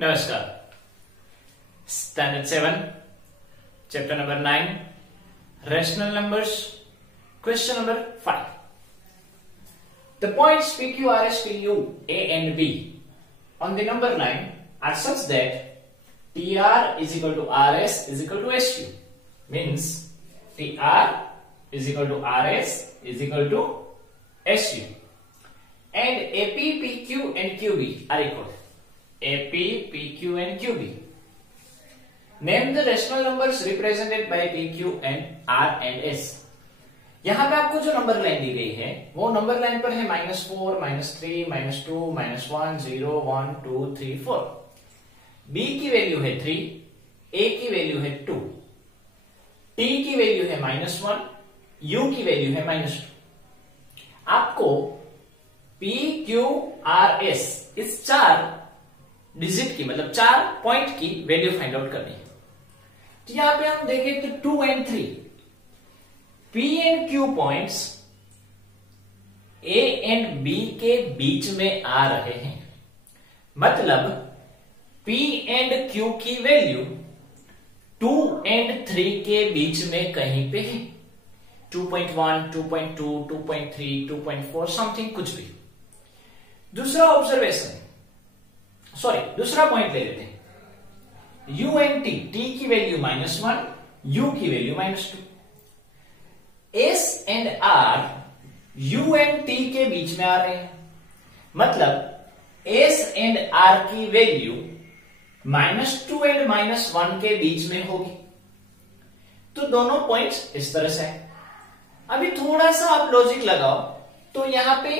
नमस्कार। Standard 7 chapter number 9 rational numbers question number 5। The points P, Q, R, S, T, U, A and B on the number line are such that TR is equal to RS is equal to SU. Means TR is equal to RS is equal to SU. And AP, PQ and QB are equal. AP, PQ and QB. Name the rational numbers represented by PQ and R and S. यहां पे आपको जो number line दी गई है वो number line पर है -4, -3, -2, -1, 0, 1, 2, 3, 4। B की वैल्यू है 3, A की वैल्यू है 2, T की वैल्यू है -1, U की वैल्यू है -2। आपको P, Q, R, S इस चार डिजिट की मतलब 4 पॉइंट की वैल्यू फाइंड आउट करनी है। तो यहां पे हम देखें तो 2 and 3 P and Q points A and B के बीच में आ रहे हैं। मतलब P एंड Q की वैल्यू 2 एंड 3 के बीच में कहीं पे है। 2.1, 2.2, 2.3, 2.4 समथिंग कुछ भी। दूसरा पॉइंट ले लेते हैं। U एंड T की वैल्यू -1, U की value -2। S and R U and T के बीच में आ रहे हैं। मतलब S एंड R की वैल्यू -2 एंड -1 के बीच में होगी। तो दोनों पॉइंट्स इस तरह से है। अभी थोड़ा सा आप लॉजिक लगाओ तो यहां पे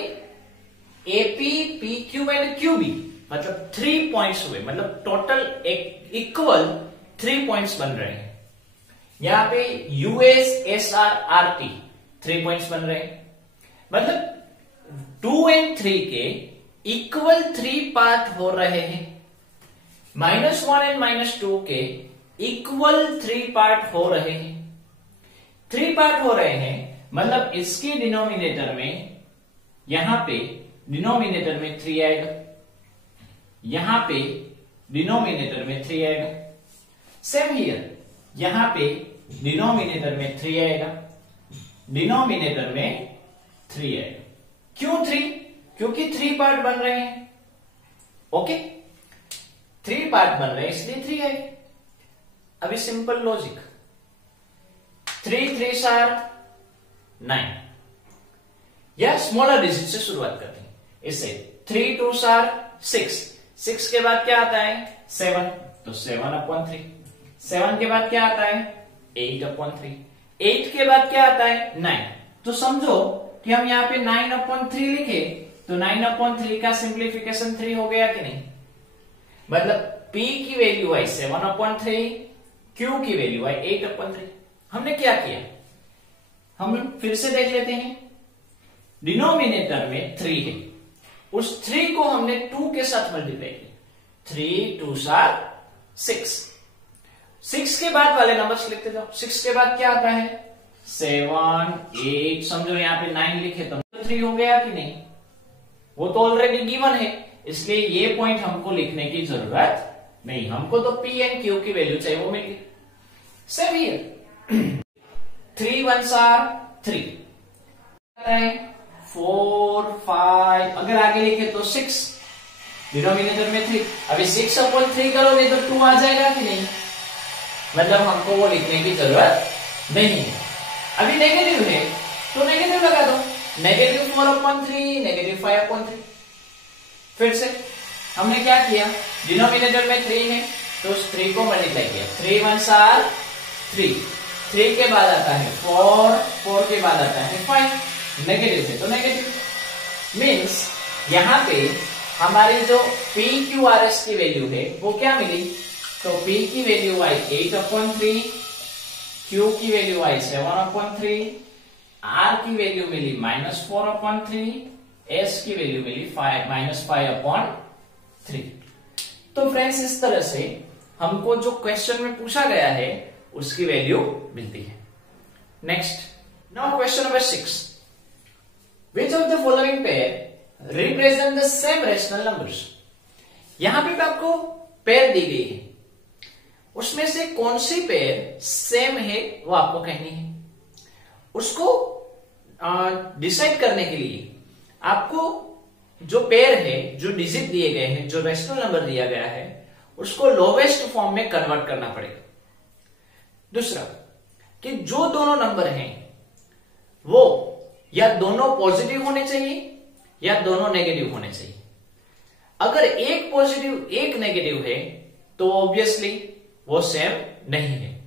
AP, PQ एंड QB मतलब 3 पॉइंट्स हुए। मतलब टोटल इक्वल 3 पॉइंट्स बन रहे हैं। यहां पे US, SR, RT 3 पॉइंट्स बन रहे हैं। मतलब 2 एंड 3 के इक्वल 3 पार्ट हो रहे हैं। -1 एंड -2 के इक्वल 3 पार्ट हो रहे हैं। 3 पार्ट हो रहे हैं मतलब इसके डिनोमिनेटर में यहां पे डिनोमिनेटर में 3 आएगा, यहां पे डिनोमिनेटर में 3 आएगा। सेम हियर यहां पे डिनोमिनेटर में 3 आएगा, डिनोमिनेटर में 3 आएगा। क्यों 3? क्योंकि 3 पार्ट बन रहे हैं। ओके, 3 पार्ट बन रहे हैं इसलिए 3 आएगा। अभी सिंपल लॉजिक 3 3 आर 9 या स्मॉलर डिजिट से शुरुआत करते हैं। इससे 3 2 आर 6 के बाद क्या आता है 7, तो 7/3। 7 के बाद क्या आता है 8/3। 8 के बाद क्या आता है 9। तो समझो कि हम यहाँ पे 9/3 लिखे तो 9/3 का सिंप्लीफिकेशन 3 हो गया कि नहीं। मतलब P की वैल्यू आई 7/3, Q की वैल्यू आई 8/3। हमने क्या किया, हम फिर से देख लेते हैं। डिनोमिनेटर में 3 है, उस 3 को हमने 2 के साथ मल्टीप्लाई किया। 3 2 आर 6 के बाद वाले नंबर्स लिखते जाओ। 6 के बाद क्या आता है 7 8। समझो यहाँ पे 9 लिखे तो 3 हो गया कि नहीं। वो तो ऑलरेडी गिवन है इसलिए ये पॉइंट हमको लिखने की जरूरत नहीं। हमको तो P एंड Q की वैल्यू चाहिए, वो मिल गई। Same here 3 1 are 3 4 5। अगर आगे लिखे तो 6, डिनोमिनेटर में 3। अभी 6/3 करोगे तो 2 आ जाएगा कि नहीं। मतलब हमको वो लिखने की जरूरत नहीं है। अभी नेगेटिव है तो नेगेटिव लगा दो। -4/3, -5/3। फिर से हमने क्या किया, डिनोमिनेटर में 3 है तो उस 3 को मल्टीप्लाई किया। 3 1 आर 3। 3 के बाद आता है 4, 4 के बाद आता है 5। नेगेटिव है तो नेगेटिव। मीन्स यहां पे हमारी जो P Q R S की वैल्यू है वो क्या मिली, तो P की वैल्यू आई 8/3, Q की वैल्यू आई 7/3, R की वैल्यू मिली -4/3, S की वैल्यू मिली -5/3। तो फ्रेंड्स इस तरह से हमको जो क्वेश्चन में पूछा गया है उसकी वैल्यू मिलती है। Next, now question number 6। Which of the following pair represent the same rational numbers? यहां पे आपको पेयर दी गई है, उसमें से कौन सी पेयर सेम है वो आपको कहनी है। उसको डिसाइड करने के लिए आपको जो पेयर है, जो डिजिट दिए गए हैं, जो रेशनल नंबर दिया गया है, उसको लोवेस्ट फॉर्म में कन्वर्ट करना पड़ेगा। दूसरा कि जो दोनों नंबर हैं वो या दोनों पॉजिटिव होने चाहिए या दोनों नेगेटिव होने चाहिए। अगर एक पॉजिटिव एक नेगेटिव है तो ऑब्वियसली वो सेम नहीं है।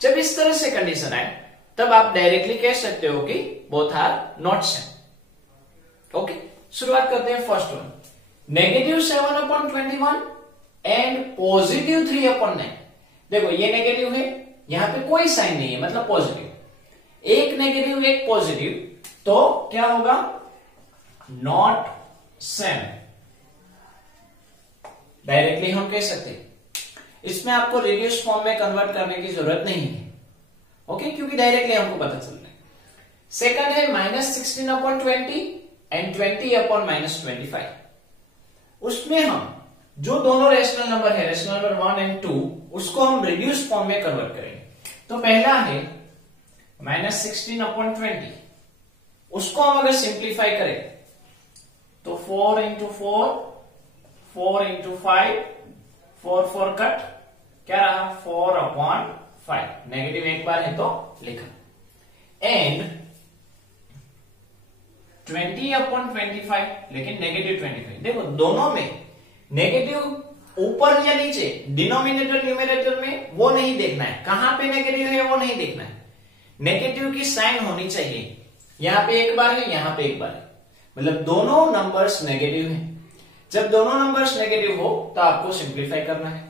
जब इस तरह से कंडीशन आए तब आप डायरेक्टली कह सकते हो कि both are not same. Okay, शुरुआत करते हैं फर्स्ट वन, -7/21 एंड +3/9। देखो ये नेगेटिव है, यहां पे कोई साइन नहीं है, मतलब पॉजिटिव। एक नेगेटिव एक पॉजिटिव, तो क्या होगा, नॉट सेम। डायरेक्टली हम कह सकते हैं, इसमें आपको रिड्यूस फॉर्म में कन्वर्ट करने की जरूरत नहीं है। ओके, क्योंकि डायरेक्टली हमको पता चल रहा है। सेकंड है -16/20 एंड 20/-25। उसमें हम जो दोनों रेशनल नंबर है, रेशनल नंबर 1 एंड 2, उसको हम रिड्यूस फॉर्म में कन्वर्ट करेंगे। तो पहला है -16/20, उसको हम अगर सिंप्लीफाई करें तो 4 × 4, 4 × 5, 4 4 कट, क्या रहा, 4/5। नेगेटिव एक बार है तो लिखा। एंड 20/25, लेकिन -25। देखो दोनों में नेगेटिव ऊपर या नीचे, डिनोमिनेटर न्यूमरेटर में वो नहीं देखना है, कहां पे नेगेटिव है वो नहीं देखना है। नेगेटिव की साइन होनी चाहिए, यहां पे एक बार है, यहां पे एक बार है, मतलब दोनों नंबर्स नेगेटिव हैं। जब दोनों नंबर्स नेगेटिव हो तो आपको सिंप्लीफाई करना है।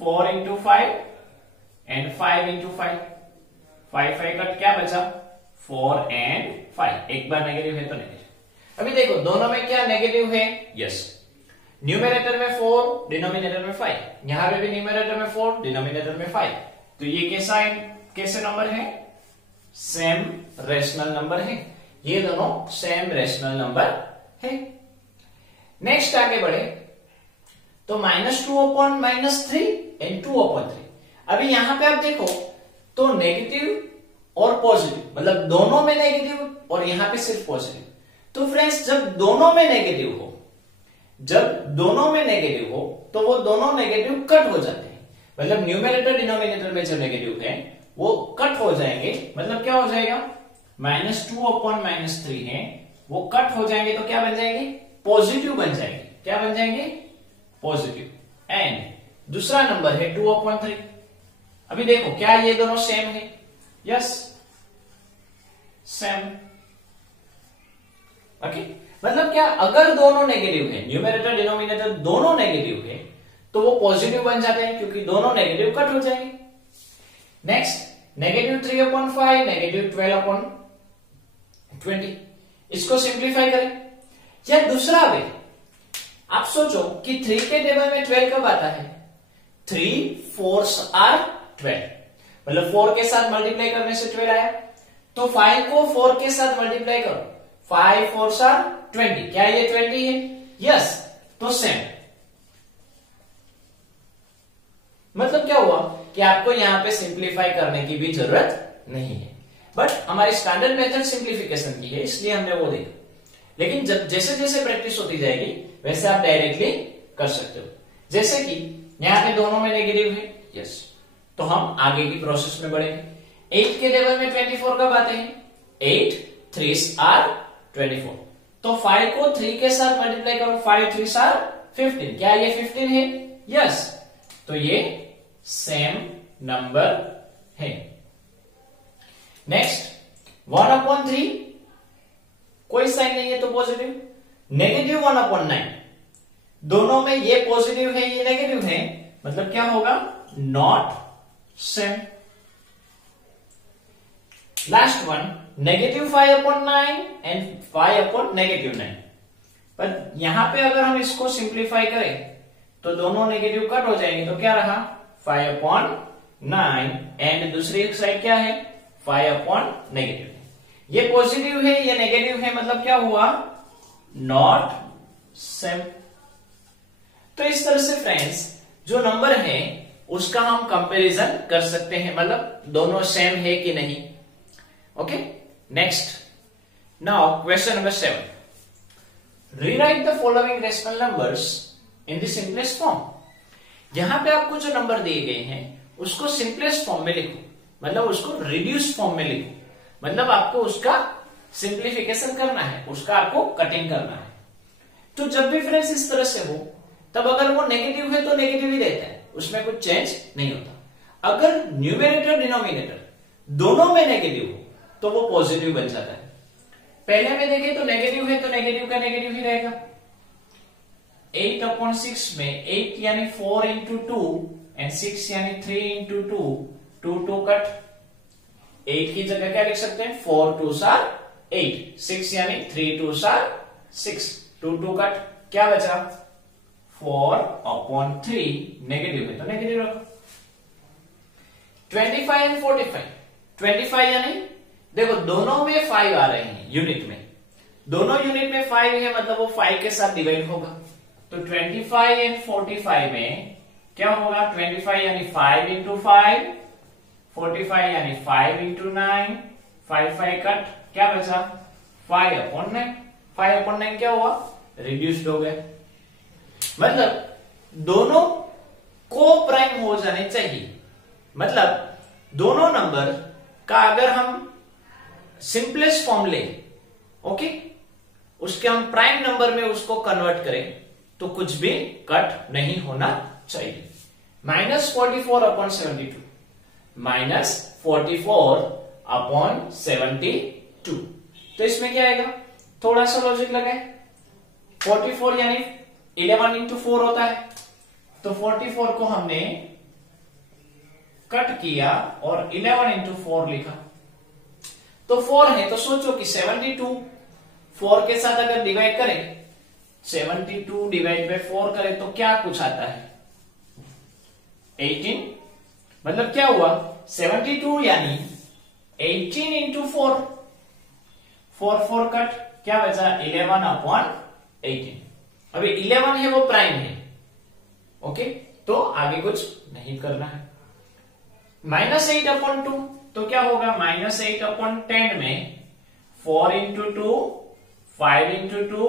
4 × 5 एंड 5 × 5, 5 5 कट, क्या बचा, 4 एंड 5। एक बार नेगेटिव है तो नेगेटिव। अभी देखो दोनों में क्या नेगेटिव है, यस। न्यूमरेटर में 4, डिनोमिनेटर में 5, यहां पे भी न्यूमरेटर में 4, डिनोमिनेटर में 5। तो ये कैसे नंबर है, सेम रेशनल नंबर है। ये दोनों सेम रेशनल नंबर है। नेक्स्ट आगे बढ़े तो -2/-3 एंड 2/3। अभी यहां पे आप देखो तो नेगेटिव और पॉजिटिव, मतलब दोनों में नेगेटिव और यहां पे सिर्फ पॉजिटिव। तो फ्रेंड्स जब दोनों में नेगेटिव हो, तो वो दोनों नेगेटिव कट हो जाते हैं। मतलब न्यूमरेटर डिनोमिनेटर में जो नेगेटिव है वो कट हो जाएंगे। मतलब क्या हो जाएगा, -2/-3 है, वो कट हो जाएंगे तो क्या बन जाएंगे, पॉजिटिव बन जाएंगे। क्या बन जाएंगे, पॉजिटिव। एंड दूसरा नंबर है 2/3। अभी देखो क्या ये दोनों सेम है, यस सेम। ओके, मतलब क्या, अगर दोनों नेगेटिव है, न्यूमरेटर डिनोमिनेटर दोनों नेगेटिव है, तो वो पॉजिटिव बन जाते हैं क्योंकि दोनों नेगेटिव कट हो जाएंगे। नेक्स्ट -3/5, -12/20। इसको सिंप्लीफाई करें। या दूसरा वे, आप सोचो कि 3 के टेबल में 12 कब आता है, 3 4s are 12, मतलब 4 के साथ मल्टीप्लाई करने से 12 आया। तो 5 को 4 के साथ मल्टीप्लाई करो, 5 4s are 20। क्या ये 20 है, यस। तो सेम, मतलब क्या हुआ कि आपको यहां पे सिंप्लीफाई करने की भी जरूरत नहीं है। बट हमारी स्टैंडर्ड मेथड सिंप्लीफिकेशन की है, इसलिए हमने वो देखा। लेकिन जब जैसे जैसे प्रैक्टिस होती जाएगी वैसे आप डायरेक्टली कर सकते हो। जैसे कि यहां पे दोनों में नेगेटिव है, यस, तो हम आगे की प्रोसेस में बढ़ेंगे। 8 के टेबल में 24 कब आते हैं, 8 3s are 24। तो 5 को 3 के साथ मल्टीप्लाई करो, 5 3s are 15। क्या ये 15 है, यस। तो ये सेम नंबर है। नेक्स्ट 1/3, कोई साइन नहीं है तो पॉजिटिव। -1/9, दोनों में ये पॉजिटिव है ये नेगेटिव है, मतलब क्या होगा, not same. Last one -5/9 and 5/-9। पर यहां पे अगर हम इसको सिंप्लीफाई करें तो दोनों नेगेटिव कट हो जाएंगे। तो क्या रहा, 5/9 एंड दूसरी साइड क्या है, 5/-। ये पॉजिटिव है ये नेगेटिव है, मतलब क्या हुआ, नॉट सेम। तो इस तरह से फ्रेंड्स जो नंबर है उसका हम कंपैरिजन कर सकते हैं, मतलब दोनों सेम है कि नहीं। Okay, next, now question number 7, rewrite the following rational numbers in the simplest form. यहां पे आपको जो नंबर दिए गए हैं उसको सिंपलेस्ट फॉर्म में लिखो, मतलब उसको रिड्यूस फॉर्म में लिखो, मतलब आपको उसका सिंप्लीफिकेशन करना है, उसका आपको कटिंग करना है। तो जब भी फ्रेंड्स इस तरह से हो, तब अगर वो नेगेटिव है तो नेगेटिव ही रहता है, उसमें कुछ चेंज नहीं होता। अगर न्यूमेरेटर डिनोमिनेटर दोनों में नेगेटिव हो तो वो पॉजिटिव बन जाता है। पहले में देखें तो नेगेटिव है तो नेगेटिव का नेगेटिव ही रहेगा। 8/6 में 8 यानी 4 इंटू 2 एंड 6 यानी 3 इंटू 2, 2 कट, 8 की जगह क्या लिख सकते हैं, 4 2s are 8, 6 यानी 3 2s are 6, 2 कट, क्या बचा 4/3, नेगेटिव है तो नेगेटिव रखो। 25 एंड 45, 25 यानी देखो दोनों में 5 आ रहे हैं यूनिट में, दोनों यूनिट में 5 है, मतलब वो 5 के साथ डिवाइड होगा। तो 25 एंड 45 में क्या होगा, 25 यानी 5 इंटू 5, 45 यानी 5 इंटू 9, 5 कट, क्या बचा 5/9, 5/9 क्या हुआ, रिड्यूस्ड हो गया। मतलब दोनों को प्राइम हो जाने चाहिए, मतलब दोनों नंबर का अगर हम सिंपलेस्ट फॉर्म ले, ओके, उसके हम प्राइम नंबर में उसको कन्वर्ट करें तो कुछ भी कट नहीं होना चाहिए। -44/72, -44/72, तो इसमें क्या आएगा, थोड़ा सा लॉजिक लगाए। 44 यानी 11 इंटू 4 होता है, तो 44 को हमने कट किया और 11 इंटू 4 लिखा, तो 4 है तो सोचो कि 72 4 के साथ अगर डिवाइड करें, 72 डिवाइड बाय 4 करें तो क्या कुछ आता है 18, मतलब क्या हुआ 72 यानी 18 इंटू 4, 4 कट, क्या बचा 11/18। अभी 11 है वो प्राइम है, ओके, तो आगे कुछ नहीं करना है। -8/2, तो क्या होगा, -8/10 में 4 इंटू 2, 5 इंटू 2,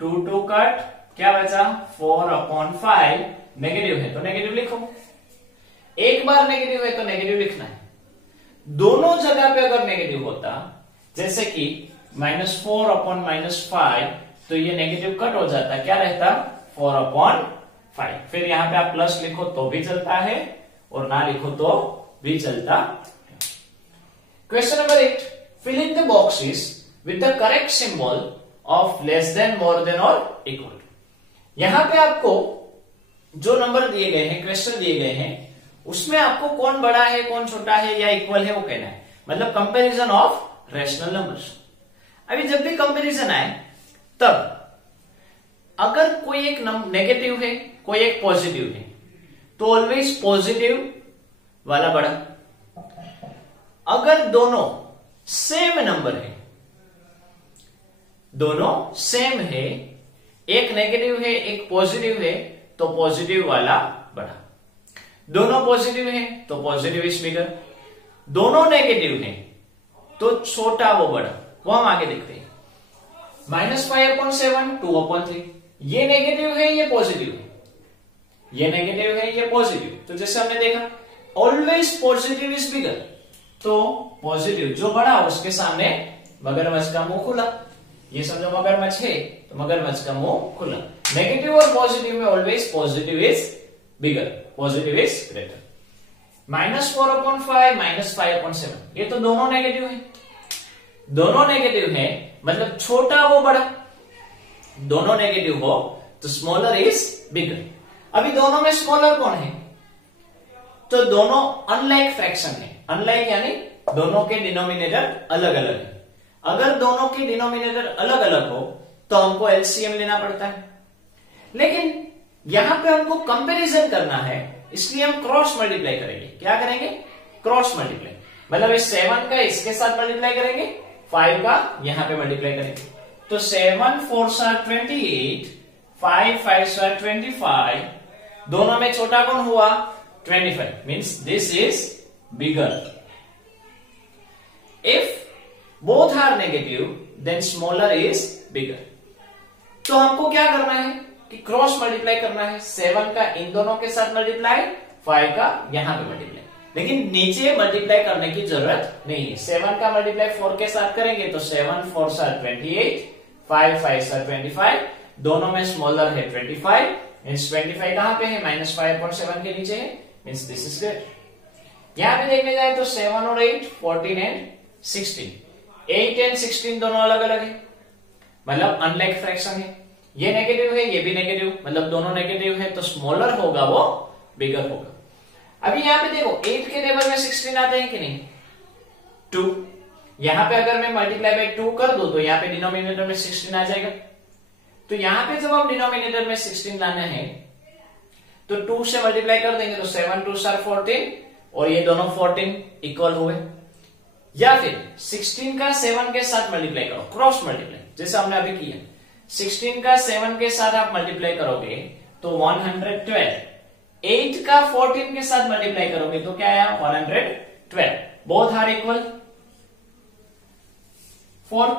2 कट, क्या बचा 4/5, नेगेटिव है तो नेगेटिव लिखो, एक बार नेगेटिव है तो नेगेटिव लिखना है। दोनों जगह पे अगर नेगेटिव होता, जैसे कि -4/-5, तो ये नेगेटिव कट हो जाता, क्या रहता 4/5, फिर यहां पे आप प्लस लिखो तो भी चलता है और ना लिखो तो भी चलता। Question number 8, fill in the boxes with the correct symbol of less than, more than और equal to। यहां पे आपको जो नंबर दिए गए हैं, क्वेश्चन दिए गए हैं, उसमें आपको कौन बड़ा है कौन छोटा है या इक्वल है वो कहना है, मतलब कंपैरिजन ऑफ रैशनल नंबर्स। अभी जब भी कंपैरिजन आए तब अगर कोई एक नेगेटिव है कोई एक पॉजिटिव है तो ऑलवेज पॉजिटिव वाला बड़ा। अगर दोनों सेम नंबर है, दोनों सेम है, एक नेगेटिव है एक पॉजिटिव है, तो पॉजिटिव वाला बड़ा। दोनों पॉजिटिव है तो पॉजिटिव इज बिगर, दोनों नेगेटिव है तो छोटा वो बड़ा, वो हम आगे देखते हैं। -5/7, 2/3, ये नेगेटिव है ये पॉजिटिव है, ये नेगेटिव है ये पॉजिटिव, तो जैसे हमने देखा ऑलवेज पॉजिटिव इज बिगर, तो पॉजिटिव जो बड़ा उसके सामने मगरमच्छ का मुंह खुला। ये समझो मगरमच्छ है तो मगरमच्छ का मुंह खुला। नेगेटिव और पॉजिटिव में always positive is bigger, positive is greater. -4/5, -5/7, ये तो दोनों नेगेटिव है, दोनों नेगेटिव है मतलब छोटा वो बड़ा, दोनों नेगेटिव हो तो स्मॉलर इज बिगर। अभी दोनों में स्मॉलर कौन है, तो दोनों अनलाइक फ्रैक्शन है। अनलाइक यानी दोनों के डिनोमिनेटर अलग अलग है। अगर दोनों के डिनोमिनेटर अलग अलग हो तो हमको एलसीएम लेना पड़ता है, लेकिन यहां पे हमको कंपैरिजन करना है, इसलिए हम क्रॉस मल्टीप्लाई करेंगे। क्या करेंगे, क्रॉस मल्टीप्लाई, मतलब इस 7 का इसके साथ मल्टीप्लाई करेंगे, 5 का यहां पे मल्टीप्लाई करेंगे, तो 7 4s are 28, 5 5 25, दोनों में छोटा कौन हुआ 25, means this is bigger. If both are negative then smaller is bigger. तो हमको क्या करना है कि क्रॉस मल्टीप्लाई करना है. 7 का इन दोनों के साथ मल्टीप्लाई, 5 का यहां पे मल्टीप्लाई. लेकिन नीचे मल्टीप्लाई करने की जरूरत नहीं है. 7 का मल्टीप्लाई 4 के साथ करेंगे तो 7 4 28, 5 5 25, दोनों में स्मॉलर है 25, मीन्स 25 कहां पे है -5/7 के नीचे है, मीन्स दिस इज ग्रेटर. यहां पे देखने जाए तो 7 और 8 14 एंड 16, 8 एंड 16 दोनों अलग अलग है, मतलब अनलाइक फ्रैक्शन है. ये नेगेटिव है, ये भी नेगेटिव, मतलब दोनों नेगेटिव है, तो स्मॉलर होगा वो बिगर होगा. अभी यहां पे देखो 8 के टेबल में 16 आते हैं कि नहीं, 2. यहां पे अगर मैं मल्टीप्लाई बाय 2 कर दूं तो यहां पे डिनोमिनेटर में 16 आ जाएगा. तो यहां पे जब हम डिनोमिनेटर में 16 लाना है तो 2 से मल्टीप्लाई कर देंगे तो 7 2 14 और ये दोनों 14 इक्वल हुए. या फिर 16 का 7 के साथ मल्टीप्लाई करो, क्रॉस मल्टीप्लाई जैसे हमने अभी किया. 16 का 7 के साथ आप मल्टीप्लाई करोगे तो 112. 8 का 14 के साथ मल्टीप्लाई करोगे तो क्या आया 112. Both are equal. फोर्थ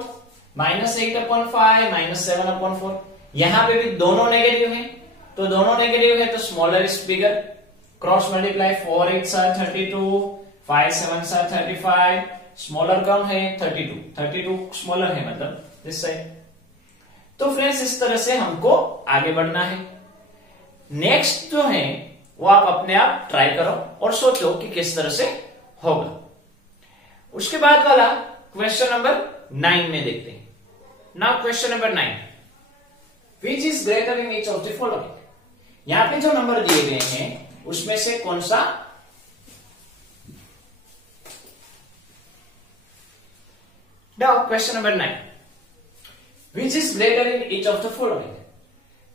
-8/5 -7/4, यहां पे भी दोनों नेगेटिव हैं, तो दोनों नेगेटिव है तो smaller is bigger. Cross multiply 4 8 32, 5 7 35, smaller कम है 32 स्मॉलर है, मतलब दिस साइड. तो फ्रेंड्स इस तरह से हमको आगे बढ़ना है. नेक्स्ट जो है वो आप अपने आप ट्राई करो और सोचो कि किस तरह से होगा. उसके बाद वाला क्वेश्चन नंबर 9 में देखते हैं. Now question number 9, which is greater in each of the following. यहां पे जो नंबर दिए गए हैं उसमें से कौन सा now question number 9, which is greater in each of the following.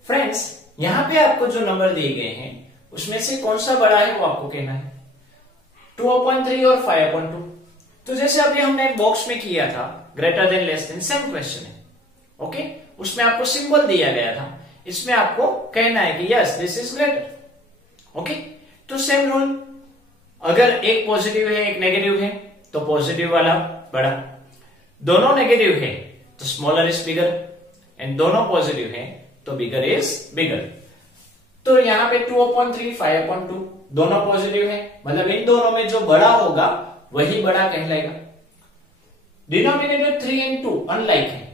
Friends यहां पे आपको जो नंबर दिए गए हैं उसमें से कौन सा बड़ा है वो आपको कहना है. 2/3 और 5/2. तो जैसे अभी हमने बॉक्स में किया था greater than less than, same question है. ओके, उसमें आपको सिंबल दिया गया था, इसमें आपको कहना है कि yes this is greater. Okay, तो सेम रूल. अगर एक पॉजिटिव है एक नेगेटिव है तो पॉजिटिव वाला बड़ा, दोनों नेगेटिव है तो स्मॉलर इज बिगर, एंड दोनों पॉजिटिव है तो बिगर इज बिगर. तो यहां पे 2/3 5/2 दोनों पॉजिटिव है, मतलब इन दोनों में जो बड़ा होगा वही बड़ा कहलाएगा. डिनोमिनेटर 3 and 2 अनलाइक है.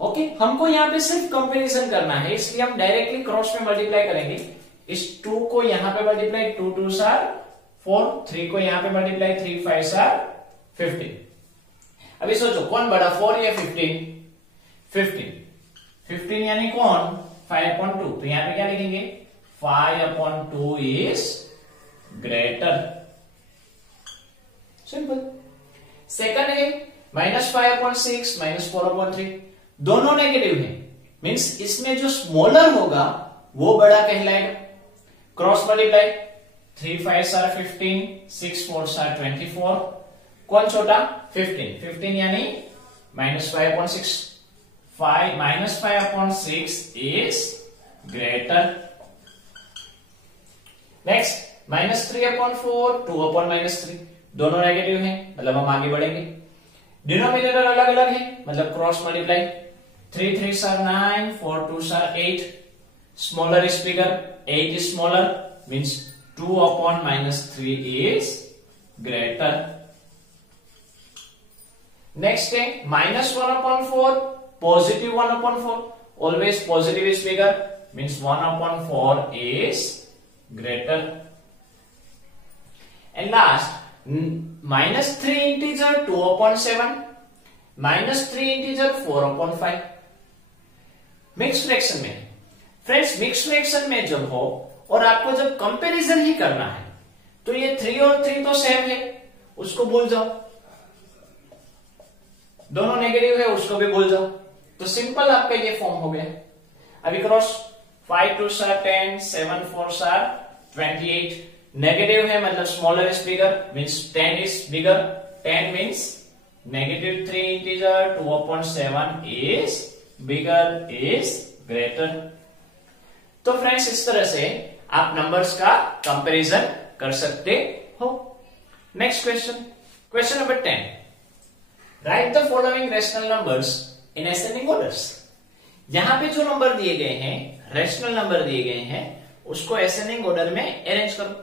ओके, हमको यहां पे सिर्फ कंपैरिजन करना है, इसलिए हम डायरेक्टली क्रॉस में मल्टीप्लाई करेंगे. इस 2 को यहां पे मल्टीप्लाई, 2 2 4, 3 को यहां पे मल्टीप्लाई, 3 5 15. अभी सोचो कौन बड़ा 4 या 15. 15 यानी कौन 5/2. तो यहां पे क्या लिखेंगे 5/2 इज ग्रेटर. सिंपल. सेकंड है -5/6 -4/3, दोनों नेगेटिव है, मींस इसमें जो स्मॉलर होगा वो बड़ा कहलाएगा. क्रॉस मल्टीप्लाई 3 5 15, 6 4 24, कौन छोटा 15 यानी -5/6. -5/6 is greater. Next -3/4, 2/3, दोनों नेगेटिव हैं, मतलब हम आगे बढ़ेंगे. डिनोमिनेटर अलग अलग है, मतलब cross multiply. 3 3 9, 4 2 8, smaller is bigger, 8 is smaller, means 2/3 is greater. Next है -1/4, positive 1/4, always positive is bigger, means 1/4 is greater. And last -3 integer 2/7, -3 integer 4/5. Mix fraction में फ्रेंड्स, मिक्स फ्रैक्शन में जब हो और आपको जब कंपैरिजन ही करना है तो ये 3 और 3 तो सेम है, उसको भूल जाओ. दोनों नेगेटिव है उसको भी भूल जाओ. तो सिंपल आपका ये फॉर्म हो गया. अभी क्रॉस 5 2 10, 7 4 28, नेगेटिव है मतलब smaller is bigger, means 10 is bigger. 10 means -3 integer 2/7 is bigger is greater. तो फ्रेंड्स इस तरह से आप नंबर्स का कंपैरिजन कर सकते हो। Next question, question number 10, right the following rational numbers in ascending orders. यहां पे जो नंबर दिए गए हैं, रैशनल नंबर दिए गए हैं, उसको असेंडिंग ऑर्डर में अरेंज करो।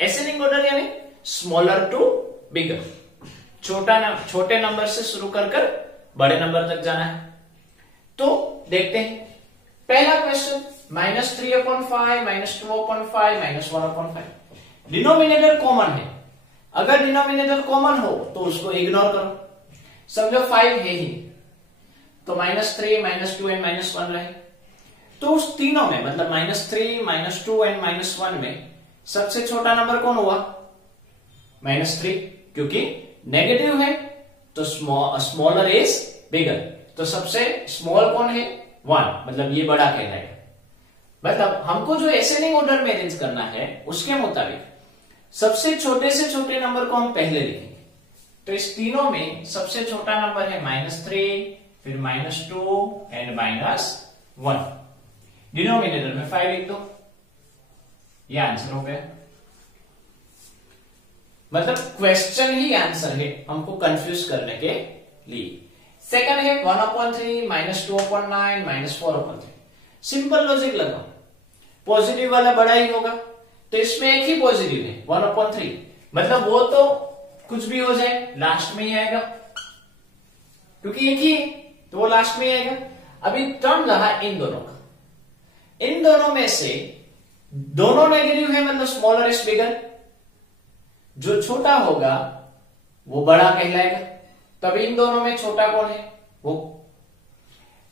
असेंडिंग ऑर्डर यानी स्मॉलर टू बिगर, छोटे नंबर से शुरू कर बड़े नंबर तक जाना है। तो देखते हैं पहला क्वेश्चन, -3/5, -2/5, -1/5। डिनोमिनेटर कॉमन है, अगर डिनोमिनेटर कॉमन हो तो उसको इग्नोर करो। समझो 5 है ही, तो -3, -2 एंड -1 रहे। तो उस तीनों में मतलब -3, -2 एंड -1 में सबसे छोटा नंबर कौन हुआ? -3, क्योंकि नेगेटिव है तो स्मॉलर इज बिगर, तो सबसे स्मॉल कौन है? 1, मतलब ये बड़ा कहलाएगा। मतलब हमको जो असेंडिंग ऑर्डर में अरेंज करना है उसके मुताबिक सबसे छोटे से छोटे नंबर को हम पहले लिखेंगे। तो इस तीनों में सबसे छोटा नंबर है -3, फिर -2 एंड -1। डिनोमिनेटर में 5 लिख दो, ये आंसर हो गया। मतलब क्वेश्चन ही आंसर है हमको कंफ्यूज करने के लिए। सेकंड है 1/3, -2/9, -4/3। सिंपल लॉजिक लगाओ, पॉजिटिव वाला बड़ा ही होगा, तो इसमें एक ही पॉजिटिव है 1/3, मतलब वो तो कुछ भी हो जाए लास्ट में ही आएगा, क्योंकि एक ही है तो वो लास्ट में ही आएगा। अभी टर्म रहा इन दोनों का, इन दोनों में से दोनों नेगेटिव है, मतलब स्मॉलर इज बिगर, जो छोटा होगा वो बड़ा कहलाएगा। तब इन दोनों में छोटा कौन है? वो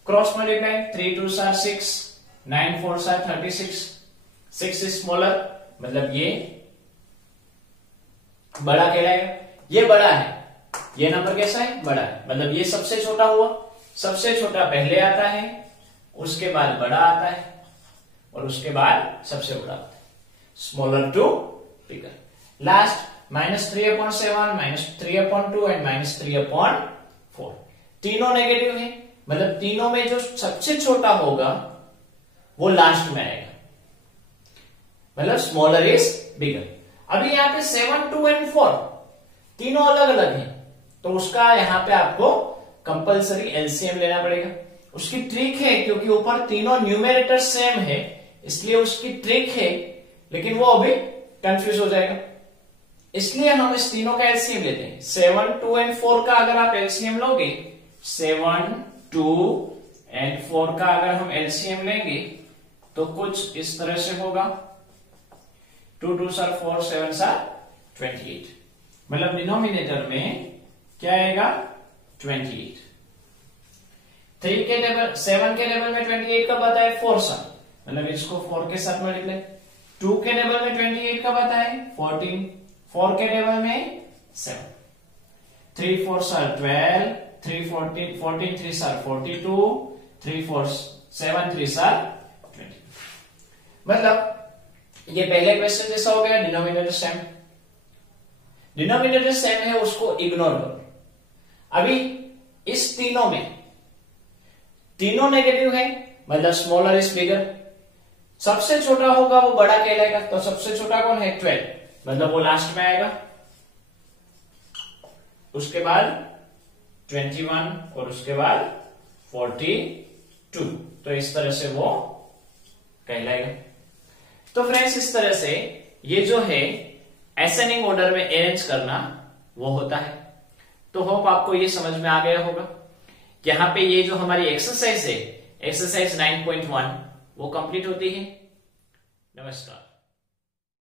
cross multiply, 3 2s are 6, 9 4s are 36, 6 is smaller, मतलब ये बड़ा कहलाएगा। ये बड़ा है, ये नंबर कैसा है? बड़ा है, मतलब ये सबसे छोटा हुआ। सबसे छोटा पहले आता है, उसके बाद बड़ा आता है, और उसके बाद सबसे बड़ा आता है, smaller to bigger. Last -3/7, -3/2 and -3/4। तीनों नेगेटिव है, मतलब तीनों में जो सबसे छोटा होगा वो लास्ट में आएगा, मतलब स्मॉलर इज बिगर। अभी यहाँ पे 7, 2 एंड 4 तीनों अलग अलग हैं, तो उसका यहाँ पे आपको कंपलसरी एलसीएम लेना पड़ेगा। उसकी ट्रिक है, क्योंकि ऊपर तीनों न्यूमेरेटर सेम है इसलिए उसकी ट्रिक है, लेकिन वो अभी कंफ्यूज हो जाएगा, इसलिए हम इस तीनों का एलसीएम लेते हैं। 7, 2 एंड 4 का अगर आप एलसीएम लोगे, 7, 2 एंड 4 का अगर हम एलसीएम लेंगे तो कुछ इस तरह से होगा, 2 2s are 4, 7s are 28, मतलब डिनोमिनेटर में क्या आएगा? 28। 3 के टेबल 7 के टेबल में 28 कब आता है? 4 सा, मतलब इसको 4 के साथ मल्टीप्लाई। 2 के टेबल में 28 कब आता है? 14। 4 के टेबल में 7। 3 4s are 12, 3 14, 14 3s are 42, 3 4 7 3s are 20। मतलब ये पहले क्वेश्चन जैसा हो गया, डिनोमिनेटर सेम। डिनोमिनेटर सेम है, उसको इग्नोर करो। अभी इस तीनों में तीनों नेगेटिव है, मतलब स्मॉलर इज बिगर। सबसे छोटा होगा वो बड़ा कहलाएगा, तो सबसे छोटा कौन है? 12, मतलब वो लास्ट में आएगा। उसके बाद 21 और उसके बाद 42, तो इस तरह से वो कहलाएगा। तो फ्रेंड्स इस तरह से ये जो है असेंडिंग ऑर्डर में अरेंज करना वो होता है। तो होप आपको ये समझ में आ गया होगा। यहां पे ये जो हमारी एक्सरसाइज है, एक्सरसाइज 9.1, वो कंप्लीट होती है। नमस्कार।